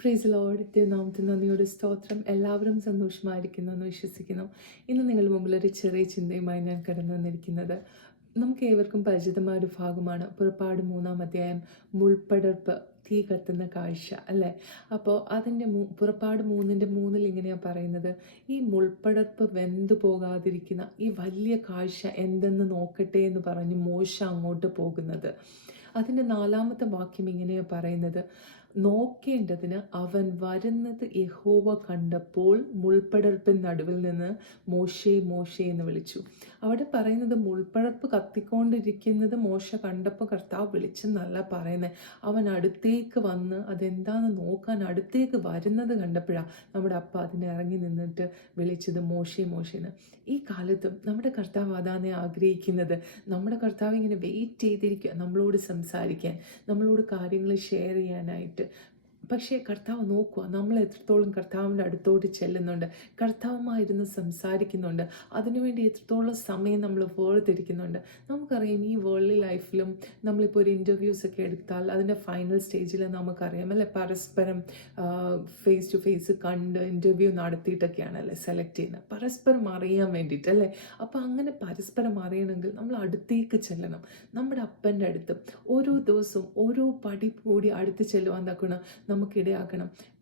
Praise Lord. ദൈവനാമത്തിന് നന്ദിയോട് സ്തോത്രം. എല്ലാവരും സന്തോഷമായിരിക്കുന്നു എന്ന് വിശ്വസിക്കുന്നു. ഇന്ന് നിങ്ങളുടെ മുമ്പിൽ ഒരു ചെറിയ ചിന്തയുമായി ഞാൻ കടന്നു വന്നിരിക്കുന്നത് നമുക്ക് ഏവർക്കും പരിചിതമായ ഒരു ഭാഗമാണ്. പുറപ്പാട് 3-ാം അധ്യായം, മുൾപ്പടർപ്പ്, തീ കത്തുന്ന കാഴ്ച അല്ലേ. അപ്പോൾ അതിൻ്റെ പുറപ്പാട് 3:3 ഇങ്ങനെയാണ് പറയുന്നത്: ഈ മുൾപ്പടർപ്പ് വെന്തു പോകാതിരിക്കുന്ന ഈ വലിയ കാഴ്ച എന്തെന്ന് നോക്കട്ടെ എന്ന് പറഞ്ഞ് മോശ അങ്ങോട്ട് പോകുന്നത്. അതിൻ്റെ 4-ാമത്തെ വാക്യം ഇങ്ങനെയാണ് പറയുന്നത്: നോക്കേണ്ടതിന് അവൻ വരുന്നത് യഹോവ കണ്ടപ്പോൾ മുൾപ്പടർപ്പിൻ നടുവിൽ നിന്ന് മോശേ മോശേ എന്ന് വിളിച്ചു. അവിടെ പറയുന്നത് മുൾപ്പടർപ്പ് കത്തിക്കൊണ്ടിരിക്കുന്നത് മോശ കണ്ടപ്പോൾ കർത്താവ് വിളിച്ചെന്നല്ല പറയുന്നത്. അവൻ അടുത്തേക്ക് വന്ന് അതെന്താണെന്ന് നോക്കാൻ അടുത്തേക്ക് വരുന്നത് കണ്ടപ്പോഴാണ് നമ്മുടെ അപ്പ അതിന് ഇറങ്ങി നിന്നിട്ട് വിളിച്ചത് മോശേ മോശേന്ന്. ഈ കാലത്തും നമ്മുടെ കർത്താവ് അതാണ് ആഗ്രഹിക്കുന്നത്. നമ്മുടെ കർത്താവ് ഇങ്ങനെ വെയിറ്റ് ചെയ്തിരിക്കുക നമ്മളോട് സംസാരിക്കാൻ, നമ്മളോട് കാര്യങ്ങൾ ഷെയർ ചെയ്യാനായിട്ട്. പക്ഷേ കർത്താവ് നോക്കുക നമ്മൾ എത്രത്തോളം കർത്താവിൻ്റെ അടുത്തോട്ട് ചെല്ലുന്നുണ്ട്, കർത്താവുമായിരുന്നു സംസാരിക്കുന്നുണ്ട്, അതിനുവേണ്ടി എത്രത്തോളം സമയം നമ്മൾ വേർതിരിക്കുന്നുണ്ട്. നമുക്കറിയാം ഈ വേൾഡ് ലൈഫിലും നമ്മളിപ്പോൾ ഒരു ഇൻ്റർവ്യൂസൊക്കെ എടുത്താൽ അതിൻ്റെ ഫൈനൽ സ്റ്റേജിൽ നമുക്കറിയാം അല്ലേ, പരസ്പരം ഫേസ് ടു ഫേസ് കണ്ട് ഇൻ്റർവ്യൂ നടത്തിയിട്ടൊക്കെയാണ് അല്ലേ സെലക്ട് ചെയ്യുന്നത്, പരസ്പരം അറിയാൻ വേണ്ടിയിട്ട് അല്ലേ. അപ്പോൾ അങ്ങനെ പരസ്പരം അറിയണമെങ്കിൽ നമ്മൾ അടുത്തേക്ക് ചെല്ലണം, നമ്മുടെ അപ്പൻ്റെ അടുത്ത്. ഓരോ ദിവസവും ഓരോ പടി കൂടി അടുത്ത് ചെല്ലുവാൻ തക്കണം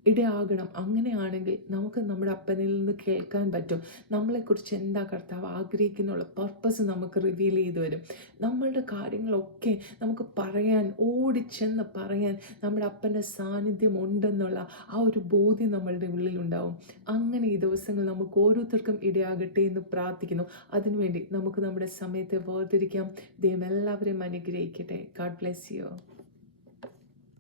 ഇടയാകണം. അങ്ങനെയാണെങ്കിൽ നമുക്ക് നമ്മുടെ അപ്പനിൽ നിന്ന് കേൾക്കാൻ പറ്റും നമ്മളെക്കുറിച്ച് എന്താ കർത്താവ് ആഗ്രഹിക്കുന്നുള്ള പർപ്പസ് നമുക്ക് റിവീൽ ചെയ്തു വരും. നമ്മളുടെ കാര്യങ്ങളൊക്കെ നമുക്ക് ഓടിച്ചെന്ന് പറയാൻ നമ്മുടെ അപ്പൻ്റെ സാന്നിധ്യം ഉണ്ടെന്നുള്ള ആ ഒരു ബോധ്യം നമ്മളുടെ ഉള്ളിലുണ്ടാവും. അങ്ങനെ ഈ ദിവസങ്ങൾ നമുക്ക് ഓരോരുത്തർക്കും ഇടയാകട്ടെ എന്ന് പ്രാർത്ഥിക്കുന്നു. അതിനുവേണ്ടി നമുക്ക് നമ്മുടെ സമയത്തെ വേർതിരിക്കാം. ദൈവം എല്ലാവരെയും അനുഗ്രഹിക്കട്ടെ. God bless you.